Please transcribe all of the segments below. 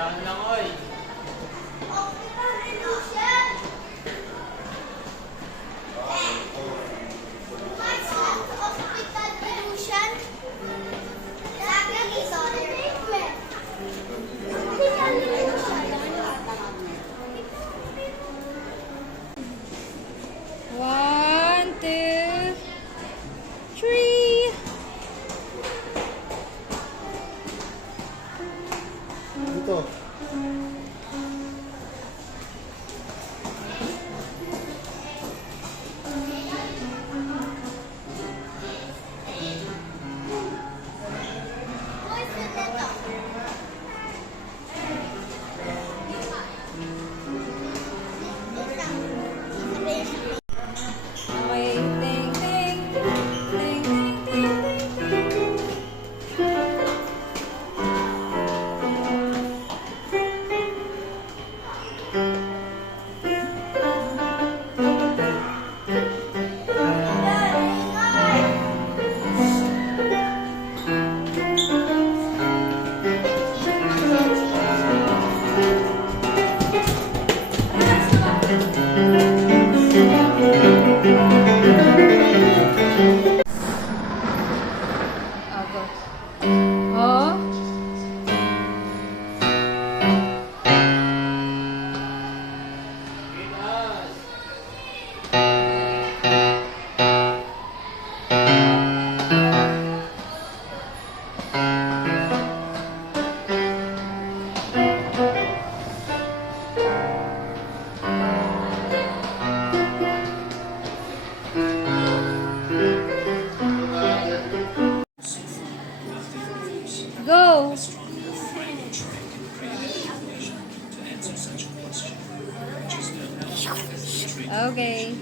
Dahan lang, oy. One, two, three. Dito. Okay, ding, ding, ding, ding, ding, ding, ding. Ako. Oh. Go. Okay.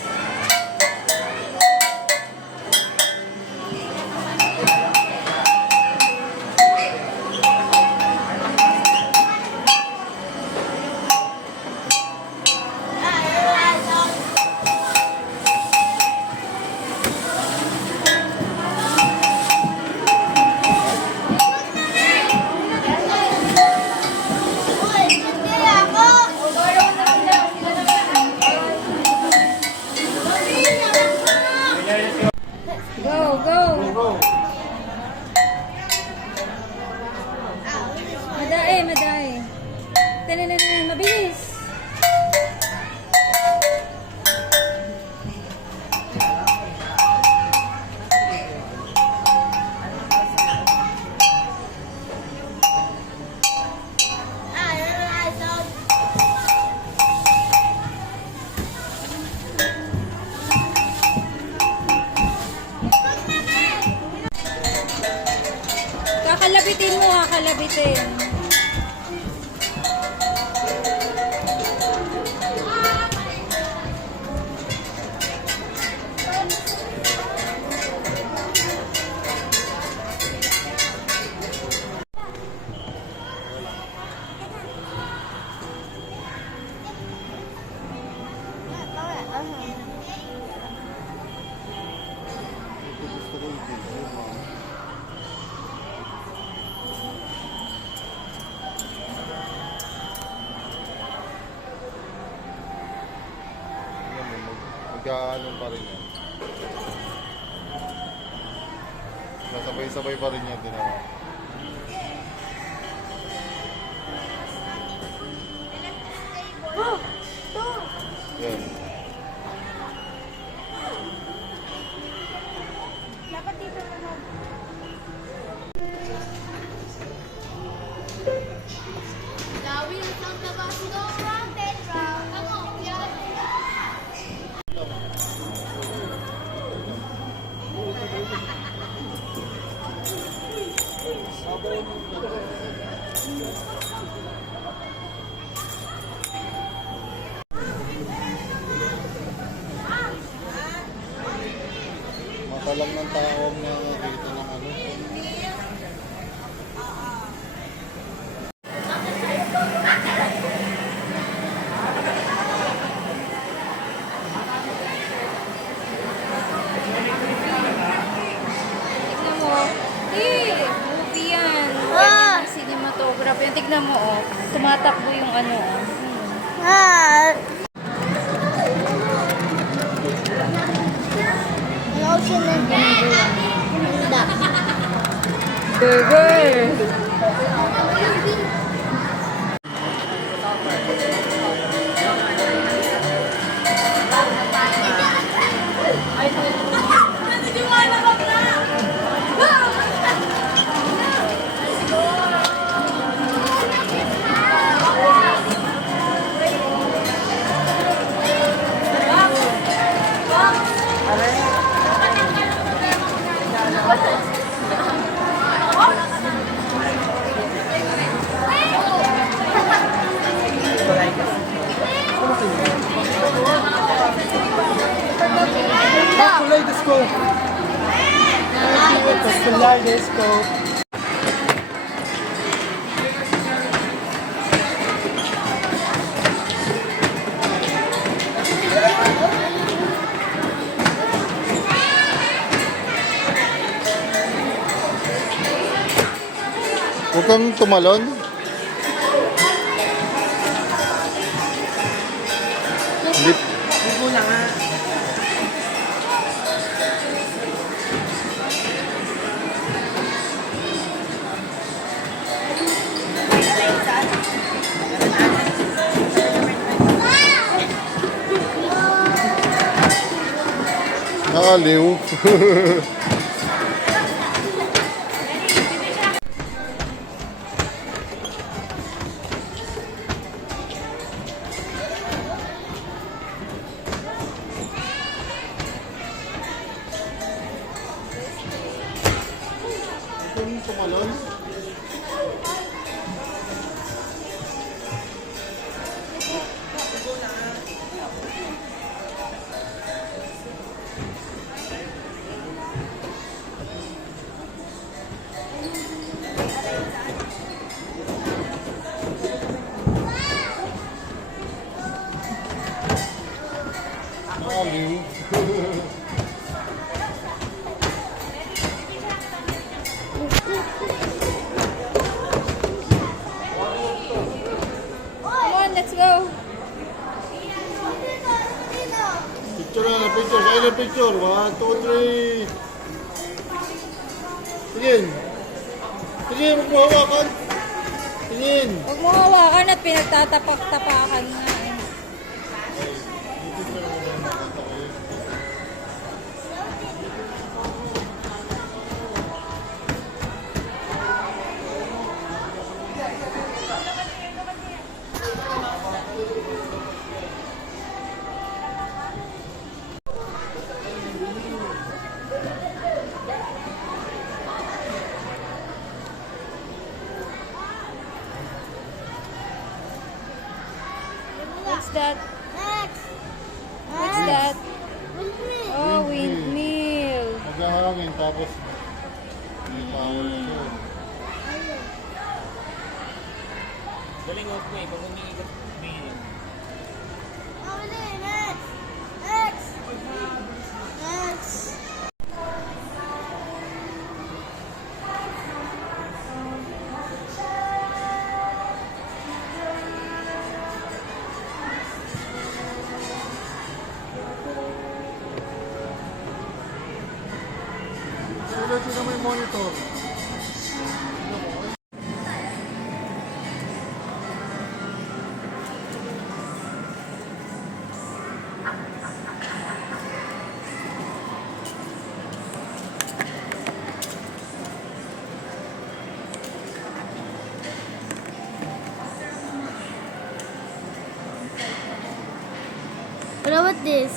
Madai, madai. Dali, dali, mabilis. Go, go. Go. Madai, madai. Dali, dali, mabilis. Kakalabitin mo, kakalabitin. Gusto ko i-video, ma'am. Magkaano pa rin yan. Nasabay-sabay pa rin yan din ako. Yan. Dapat dito na. Lawin ang labas go round and round. Ako, yan. Mata lang ng tao ang nakakita ng ano. Tignan mo. Movie yan. Ganyan ang cinematography. Yan, tignan mo, oh. Tumatakbo yung ano, oh. Burger! Kaleidoscope. Kaleidoscope. Huwag kang tumalon. Hindi. Bugo na nga. Nakaliw. Huwag kang tumalon. Nakaliw. Come on, let's go. Picture na, picture. Silent picture. 1, 2, 3. Tingin. Tingin, huwag mo hawakan. Tingin. Huwag mo hawakan at pinagtatapak-tapakan nga. Eh. What's that? What's that? Oh, windmill. Maghahangin tapos may power na siya. Galing mo eh, pag umiikot umiikot. Sino may monitor? What about this?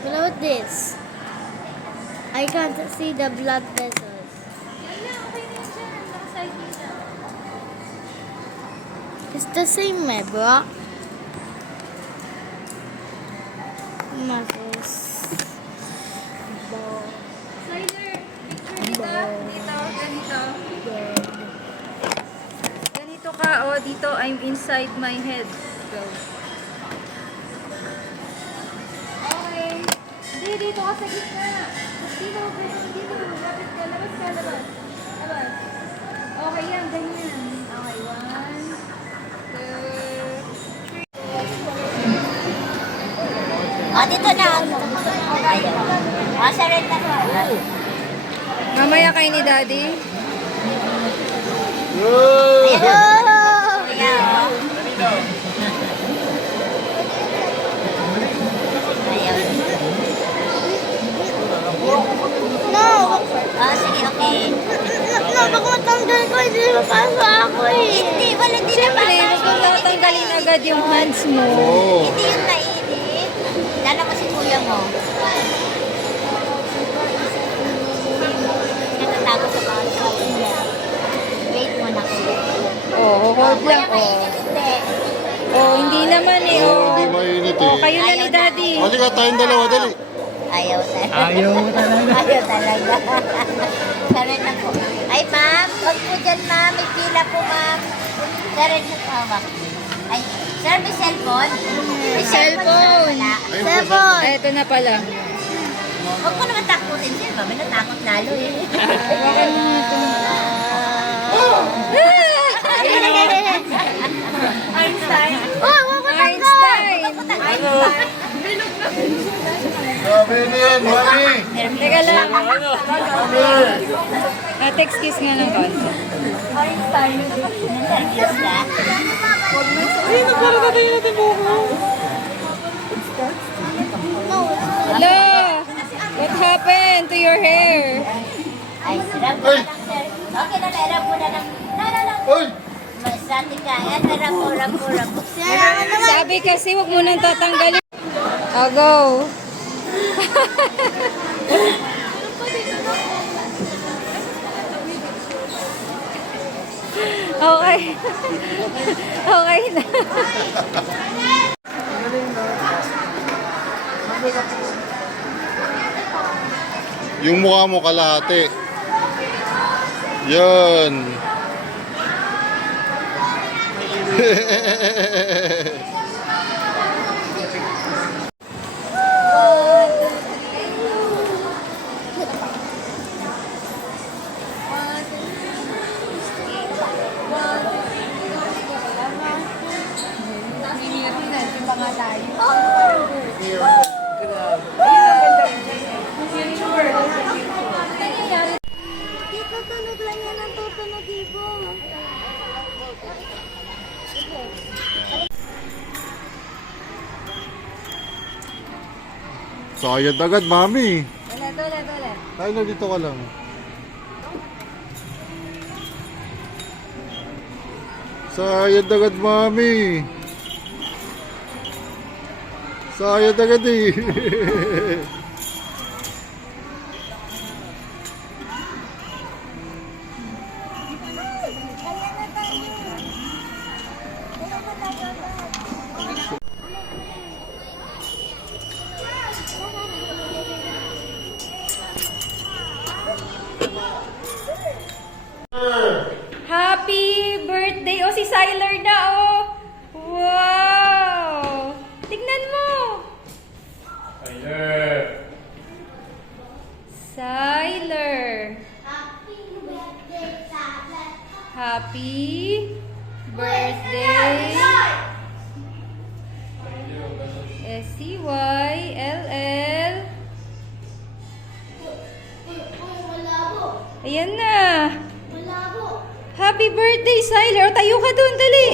What about this? I can't see the blood vessels. It's the same, my bro. Muscles. Balls. Ito, I'm inside my head. Go. Okay. Hindi, dito ka sa gitna. Dito, dito. Lapit ka. Labas ka, labas. Labas. Okay yan, ganyan. Okay, 1, 2, 3. Dito na. Sa red na ko. Mamaya kayo ni Daddy. Yay! No! Sige, okay. No, baka matanggal ko, hindi mapasa ako eh. Hindi, wala din Siyempre, huwag mong tatanggalin agad yung hands mo. Oo. Hindi yung mainit. Lalo mo si kuya mo. Natatakot sa mga kuya. Wait mo na kuya. Oh, hold lang. Oh. Hindi. Oh, hindi naman eh. Oo, Oh. hindi mainit Oh, eh. kayo na ni Daddy. Halika tayong dalawa, dali. Ayaw talaga. Ayaw talaga. Sarin na po. Ay, ma'am. Huwag po dyan, ma'am. May pila po, ma'am. Sarin na po, hawak. Ay, sir, may cellphone? May Cellphone. Wala. Seven! Ay, ito na pala. Huwag ko naman takutin, sir. May natakot lalo eh. Hawakan mo nga ito. Einstein. Oh, wag mo Einstein! Einstein. Sabi na yan, mami. Teka lang. Mami. Ate, excuse nga ng konti. Einstein. Nervous ka? Hello! What happened to your hair? Ay, sarap mo na lang, sir. Okay na, narap mo na lang. Ay! Mastrati ka. Yan, narap mo. Sabi kasi, huwag mo nang tatanggalin. Oh, go! Okay. Okay na. Yung mukha mo kalahati. Yan. Dito tunog lang yan ang tutunog ibo. Sayad agad, mami. Ulit. Tayo na dito ka lang. Sayad agad, mami. Sayad agad eh. Happy birthday! Oh, si Syler na, oh! Wow! Tignan mo! Syler! Happy birthday! S-C-Y-L-L. Ayan na! Happy birthday, Syler! O, tayo ka dun, dali!